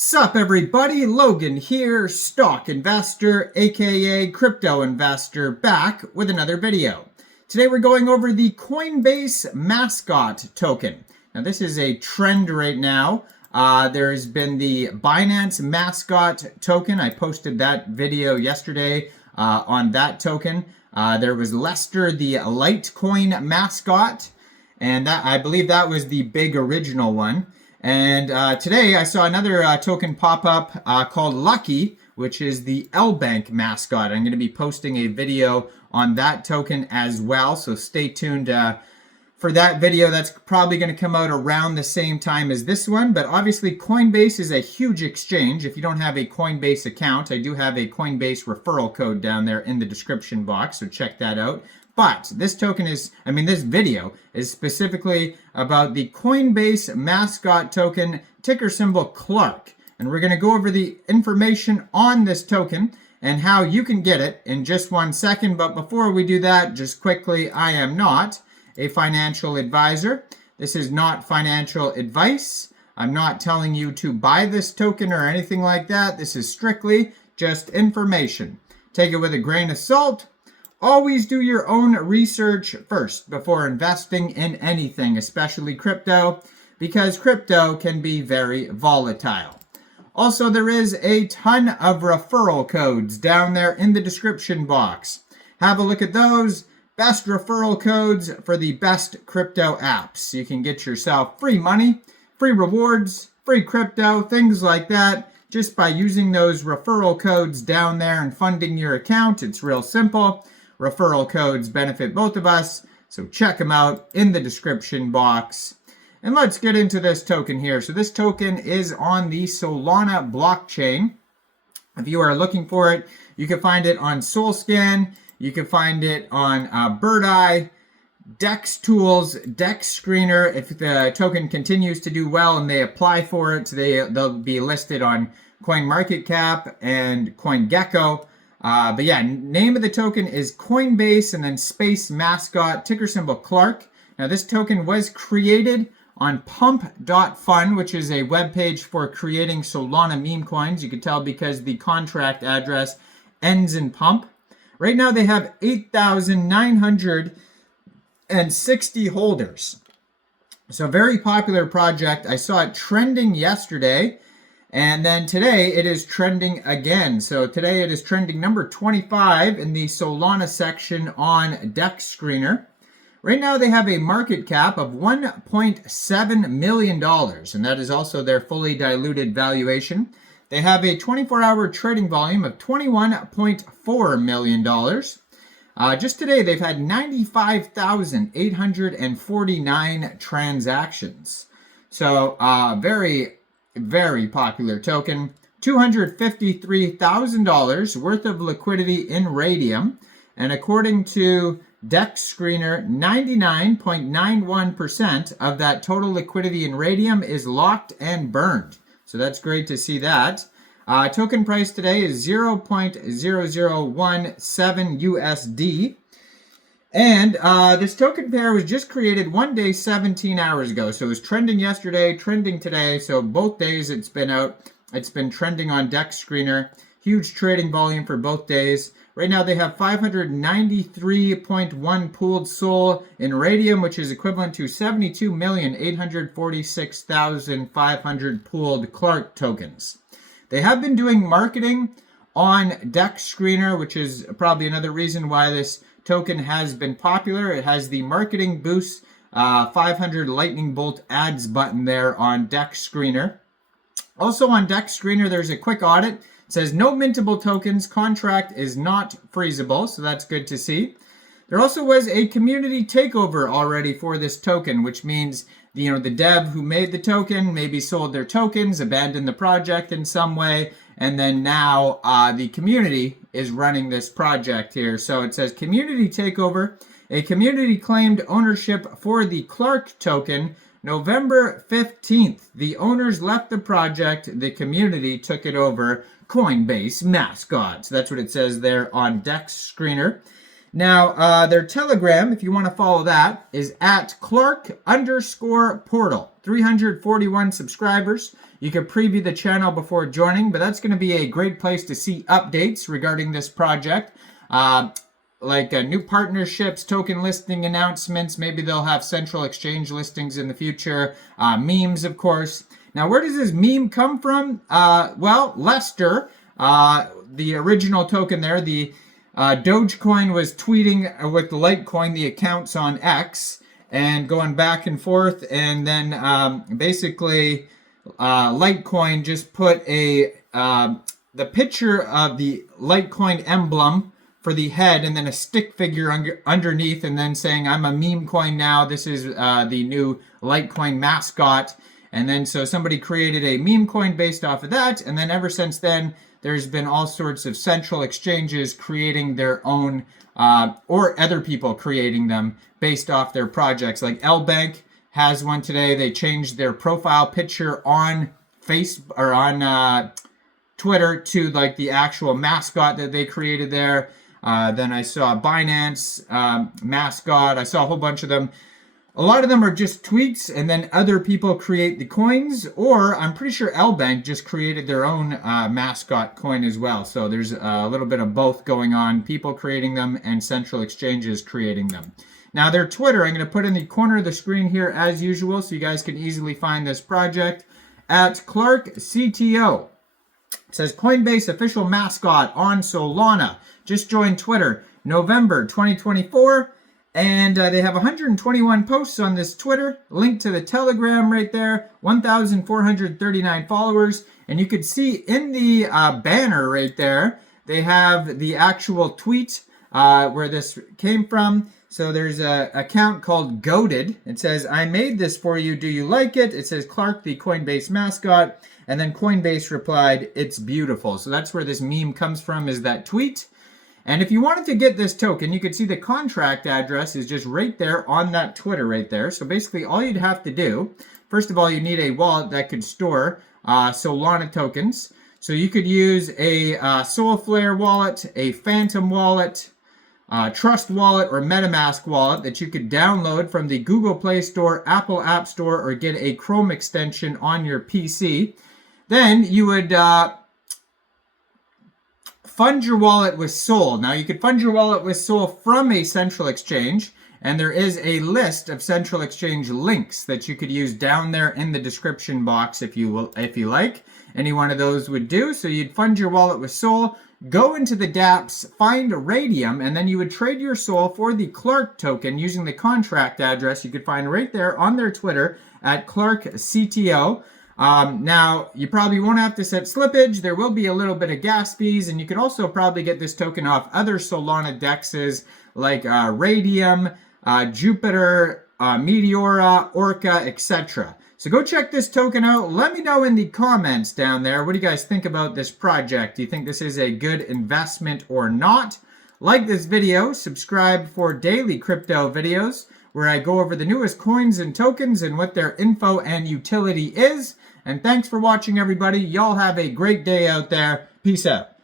Sup everybody, Logan here, stock investor, aka crypto investor, back with another video. Today we're going over the Coinbase Mascot token. Now this is a trend right now. There's been the Binance Mascot token. I posted that video yesterday on that token. There was Lester, the Litecoin mascot, and that I believe that was the big original one. And today I saw another token pop up called Lucky, which is the LBANK mascot. I'm going to be posting a video on that token as well, so stay tuned for that video. That's probably going to come out around the same time as this one, but obviously Coinbase is a huge exchange. If you don't have a Coinbase account, I do have a Coinbase referral code down there in the description box, so check that out. But this this video is specifically about the Coinbase Mascot token, ticker symbol Clark. And we're going to go over the information on this token and how you can get it in just 1 second. But before we do that, just quickly, I am not a financial advisor. This is not financial advice. I'm not telling you to buy this token or anything like that. This is strictly just information. Take it with a grain of salt. Always do your own research first before investing in anything, especially crypto, because crypto can be very volatile. Also, there is a ton of referral codes down there in the description box. Have a look at those. Best referral codes for the best crypto apps. You can get yourself free money, free rewards, free crypto, things like that, just by using those referral codes down there and funding your account. It's real simple. Referral codes benefit both of us, so check them out in the description box. And let's get into this token here. So this token is on the Solana blockchain. If you are looking for it, you can find it on SolScan. You can find it on BirdEye, Dex Tools, Dex Screener. If the token continues to do well and they apply for it, they'll be listed on CoinMarketCap and CoinGecko. But yeah, name of the token is Coinbase and then space mascot, ticker symbol Clark. Now this token was created on pump.fun, which is a web page for creating Solana meme coins. You can tell because the contract address ends in pump. Right now they have 8,960 holders. So a very popular project. I saw it trending yesterday. And then today it is trending again. So today it is trending number 25 in the Solana section on Dex Screener. Right now they have a market cap of $1.7 million, and that is also their fully diluted valuation. They have a 24-hour trading volume of $21.4 million. Just today they've had 95,849 transactions. So very popular token. $253,000 worth of liquidity in Raydium. And according to Dex Screener, 99.91% of that total liquidity in Raydium is locked and burned. So that's great to see that. Token price today is 0.0017 USD. And this token pair was just created 1 day, 17 hours ago. So it was trending yesterday, trending today. So both days it's been out. It's been trending on Dex Screener. Huge trading volume for both days. Right now they have 593.1 pooled SOL in Raydium, which is equivalent to 72,846,500 pooled Clark tokens. They have been doing marketing on Dex Screener, which is probably another reason why this token has been popular. It has the marketing boost 500 lightning bolt ads button there on Dex Screener. Also on Dex Screener, there's a quick audit. It says no mintable tokens, contract is not freezable, so that's good to see. There also was a community takeover already for this token, which means the dev who made the token maybe sold their tokens, abandoned the project in some way, and then now the community is running this project here. So it says community takeover. A community claimed ownership for the Clark token November 15th. The owners left the project. The community took it over. Coinbase Mascot. So that's what it says there on Dex Screener. Now, their Telegram, if you want to follow that, is at Clark_portal. 341 subscribers. you can preview the channel before joining, but that's going to be a great place to see updates regarding this project. Like new partnerships, token listing announcements. Maybe they'll have central exchange listings in the future. Memes, of course. Now, where does this meme come from? Well, Lester, the original token there, the Dogecoin was tweeting with the Litecoin, the accounts on X, and going back and forth. And then basically Litecoin just put the picture of the Litecoin emblem for the head and then a stick figure underneath, and then saying, I'm a meme coin now. This is the new Litecoin mascot. And then so somebody created a meme coin based off of that. And then ever since then, there's been all sorts of central exchanges creating their own or other people creating them based off their projects. Like LBANK has one today. They changed their profile picture on Facebook or on Twitter to like the actual mascot that they created there. Then I saw Binance, Mascot. I saw a whole bunch of them. A lot of them are just tweets, and then other people create the coins, or I'm pretty sure LBANK just created their own mascot coin as well. So there's a little bit of both going on, people creating them and central exchanges creating them. Now their Twitter, I'm going to put in the corner of the screen here as usual, so you guys can easily find this project at Clark CTO. It says Coinbase official mascot on Solana. Just joined Twitter, November 2024. And they have 121 posts on this Twitter. Link to the Telegram right there. 1,439 followers. And you could see in the banner right there, they have the actual tweet where this came from. So there's an account called Goated. It says, I made this for you. Do you like it? It says Clark, the Coinbase mascot. And then Coinbase replied, it's beautiful. So that's where this meme comes from, is that tweet. And if you wanted to get this token, you could see the contract address is just right there on that Twitter right there. So basically all you'd have to do, first of all, you need a wallet that could store Solana tokens. So you could use a Soulflare wallet, a Phantom wallet, Trust wallet, or MetaMask wallet that you could download from the Google Play Store, Apple App Store, or get a Chrome extension on your PC. Then you would fund your wallet with Sol. Now you could fund your wallet with Sol from a central exchange, and there is a list of central exchange links that you could use down there in the description box if you like. Any one of those would do. So you'd fund your wallet with Sol, go into the dApps, find Raydium, and then you would trade your Sol for the Clark token using the contract address you could find right there on their Twitter at Clark CTO. Now, you probably won't have to set slippage. There will be a little bit of gas fees, and you can also probably get this token off other Solana dexes like Raydium, Jupiter, Meteora, Orca, etc. So go check this token out. Let me know in the comments down there. What do you guys think about this project? Do you think this is a good investment or not? Like this video, subscribe for daily crypto videos where I go over the newest coins and tokens and what their info and utility is. And thanks for watching, everybody. Y'all have a great day out there. Peace out.